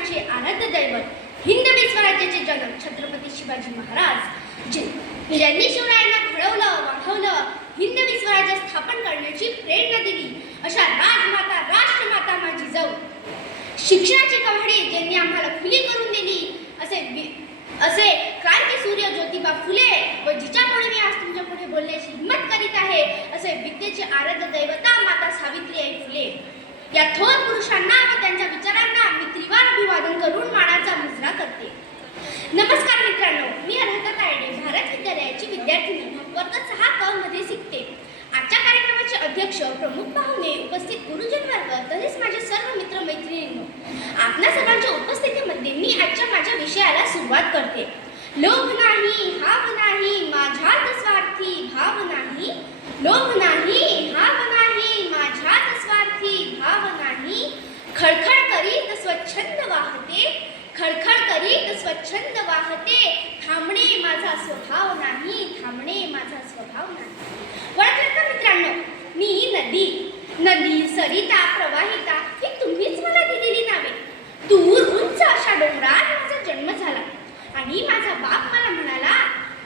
कोकणाचे आराध्य दैवत हिंद स्वराज्याचे जनक छत्रपती शिवाजी महाराज जे ज्यांनी शिवरायांना घडवलं वाढवलं हिंद स्वराज्य स्थापन करण्याची प्रेरणा दिली अशा राजमाता राष्ट्रमाता माझी जाऊ. शिक्षणाची कव्हाडी ज्यांनी आम्हाला खुली करून दिली असे असे क्रांती सूर्य ज्योतिबा फुले व जिच्यामुळे मी आज तुमच्यापुढे बोलण्याची हिंमत करीत आहे असे विद्येचे आराध्य दैवता माता सावित्री आई फुले. या थोर पुरुषांना व त्यांच्या विचारांना मी त्रिवार अभिवादन करून मानाचा मुजरा करते. नमस्कार मित्रांनो मी अनंता तायडे भारत विद्यालयाची विद्यार्थिनी वर्ग सहा क मध्ये शिकते. आजच्या कार्यक्रमाचे अध्यक्ष प्रमुख पाहुणे उपस्थित गुरुजन वर्ग तसेच माझे सर्व मित्र मैत्रिणींनो आपल्या सर्वांच्या उपस्थितीमध्ये मी आजच्या माझ्या विषयाला सुरुवात करते. लोभ नाही हाव नाही माझ्या स्वार्थी भाव नाही. लोभ नाही हाव नाही माझ्यात स्वार्थी भाव नाही खळखळ करीत स्वच्छंद वाहते खळखळ करीत स्वच्छंद वाहते। थांबणे माझा स्वभाव नाही थांबणे माझा स्वभाव नाही। ओळखलं का मित्रांनो? मी नदी नदी सरिता प्रवाहिता ही तुम्हीच मला दिलेली नावे। दूर उंच अशा डोंगरात माझा जन्म झाला आणि माझा बाप मला म्हणाला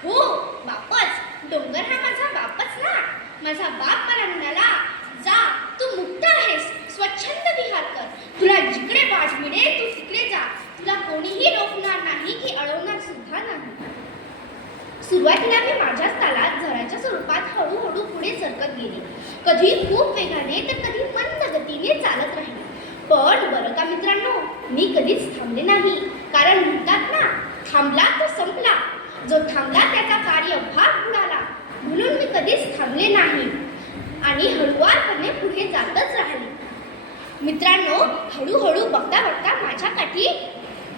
हो बापच डोंगर हा माझा बापच ना? माझा बाप मला म्हणाला जा तू मुक्त आहेस स्वच्छंद विहार तुला जिकडे वाट मिळेल तू तिकडे जा. तुला कोणीही रोखणार नाही की अडवणार सुद्धा नाही. सुरुवातीला मी माझ्याच तालात झराच्या स्वरूपात हळूहळू पुढे सरकत गेले. कधी खूप वेगाने तर कधी मंद गतीने चालत राहिले. पण बरं का मित्रांनो मी कधीच थांबले नाही. कारण म्हणतात ना थांबला तो संपला. जो थांबला त्याचा कार्य भाग बुडाला. म्हणून मी कधीच थांबले नाही. आणि हळुवारपणे पुढे मित्रांनो हळूहळू बघता बघता माझ्या काठी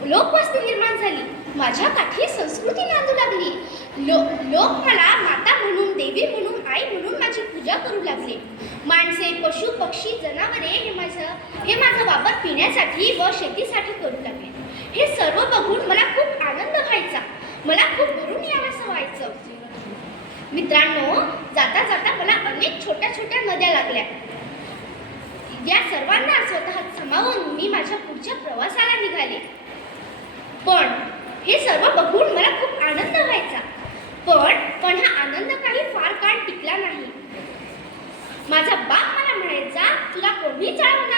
लोकवस्ती निर्माण झाली. माझ्या काठी संस्कृती नांदू लागली. लो लोक मला माता म्हणून देवी म्हणून आई म्हणून माझी पूजा करू लागले. माणसे पशु पक्षी जनावरे हे माझं हे माझा वापर पिण्यासाठी व शेतीसाठी करू लागले. हे सर्व बघून मला खूप आनंद व्हायचा. मला खूप भरून यावंसं व्हायचं. मित्रांनो जाता जाता मला अनेक छोट्या छोट्या नद्या लागल्या. या सर्वांना स्वतः समावून मी माझ्या पुढच्या प्रवासाला निघाले. पण हे सर्व बघून मला खूप आनंद व्हायचा. पण पण हा आनंद काही फार काळ टिकला नाही. माझा बाप मला म्हणायचा तुला कोणी चालवणार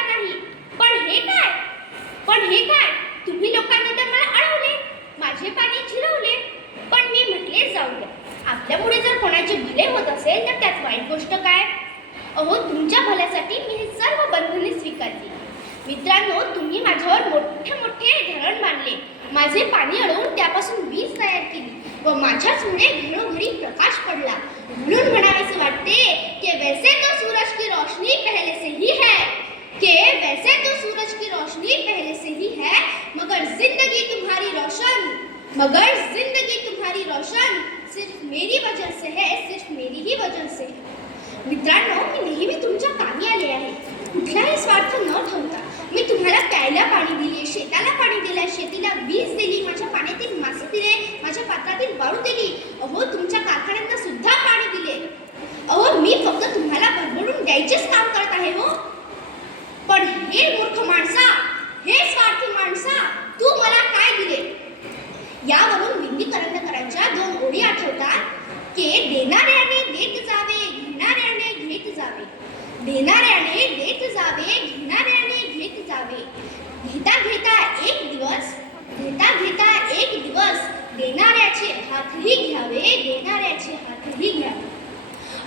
अहो, तुमच्या भल्यासाठी मी हे सर्व बंधने स्वीकारली. मित्रांनो, तुम्ही माझ्यावर मोठे मोठे धरण बांधले. माझे पाणी अडवून त्यापासून वीज तयार केली व माझ्याचमुळे घरोघरी प्रकाश पडला. म्हणून म्हणावेसे वाटते की वैसे तो सूरज की रोशनी पहले से ही है. कि वैसे तो सूरज की रोशनी पहले से ही है, मगर ज़िंदगी तुम्हारी रोशन, मगर ज़िंदगी तुम्हारी रोशन सिर्फ़ मेरी वजह से है, सिर्फ़ मेरी ही वजह से है। मित्रांनो मी नेहमी तुमच्या कामी आले आहे. कुठलाही स्वार्थ न ठेवता मी तुम्हाला प्यायला पाणी दिले शेताला पाणी दिले शेतीला वीज दिली माझ्या पाण्यातील मासे दिले माझ्या पात्रातील वाळू दिली. अहो तुमच्या कारखान्यांना सुद्धा पाणी दिले. अहो मी फक्त तुम्हाला भरभरून द्यायचेच काम करत आहे हो. पण हे मूर्ख माणसा हे स्वार्थी माणसा तू मला काय दिले? यावरून विंदी करंदकरांच्या दोन ओळी आठवतात की देणाऱ्याने देत जावे घेणाऱ्याने घेत जावे देणाऱ्याने देत जावे घेणाऱ्याने घेत जावे. घेता घेता एक दिवस घेता घेता एक दिवस देणाऱ्याचे हातही घ्यावे देणाऱ्याचे हातही घ्यावे.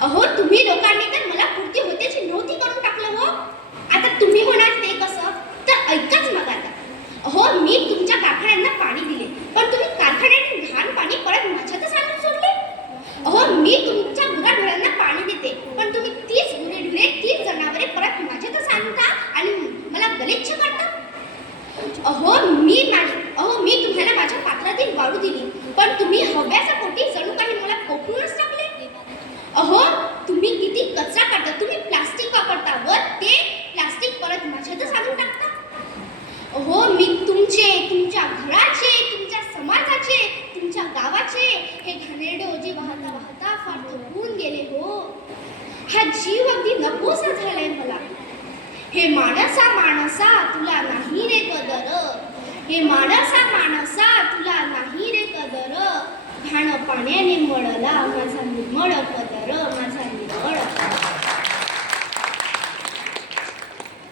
अहो तुम्ही लोकांनी तर मला पुरती होत्याची नव्हती करून टाकलं हो आता तुम्ही म्हणाल ते कसं तर ऐकाच मग आता अहो मी तुमच्या कारखान्यांना पाणी दिले पण तुम्ही कारखान्याने घाण पाणी परत माझ्यातच आणून सोडले अहो मी तुमच्या गुराढोरांना पाणी देते पण तुम्ही तीच गुरेढोरे तीच जनावरे परत माझ्यातच आणता आणि मला गलिच्छ करता अहो मी अहो मी तुम्हाला माझ्या पात्रातील वाळू दिली. पण तुम्ही हव्याच्या पोटी जणू काही मला कोकणूनच टाकले? अहो तुम्ही किती कचरा काढता. तुम्ही प्लास्टिक वापरता व ते प्लास्टिक परत माझ्यातच आणून टाकता. अहो मी तुमचे तुमच्या घराचे तुमच्या समाजाचे तुमच्या गावाचे हे घाणेरडे ओझे वाहता वाहता फार होऊन गेले हो. हा जीव अगदी नकोसा झालाय मला. हे माणसा माणसा तुला नाही रे कदर. हे माणसा माणसा तुला नाही रे कदर. घाण पाण्याने मळला माझा निर्मळ कदर माझा निर्मळ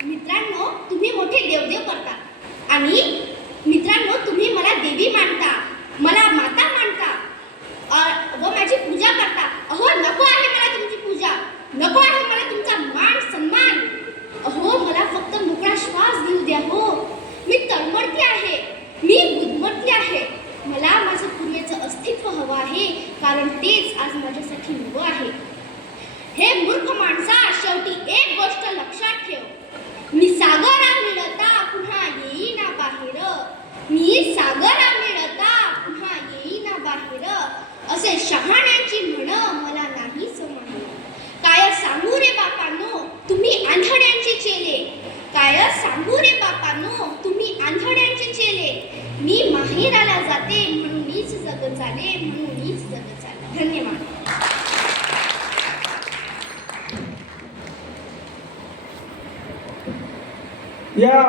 मित्रांनो तुम्ही मोठे देवदेव करता. आणि मित्रांनो तुम्ही मला देवी मानता मला माता मानता अ- व माझी पूजा करता अहो नको आहे मला तुमची पूजा नको आहे मला तुमचा मान सन्मान अहो मला फक्त मोकळा श्वास घेऊ द्या हो मी तळमळती आहे मी गुदमरती आहे मला माझं पूर्वेचं अस्तित्व हवं आहे कारण तेच आज माझ्यासाठी नवं आहे हे मूर्ख माणसा शेवटी एक गोष्ट लक्षात ठेव. मी सागरा मिळता पुन्हा येईना बाहेर. मी सागरा मिळता पुन्हा येईना बाहेर. असे शहाण्याची म्हण मला नाही माहीत काय सांगू रे बापांनो तुम्ही आंधळ्यांचे चेले. काय सांगू रे बापानो तुम्ही आंधळ्यांचे चेले. मी माहेराला जाते म्हणूनच जग चाले म्हणूनच जग चाले धन्यवाद. या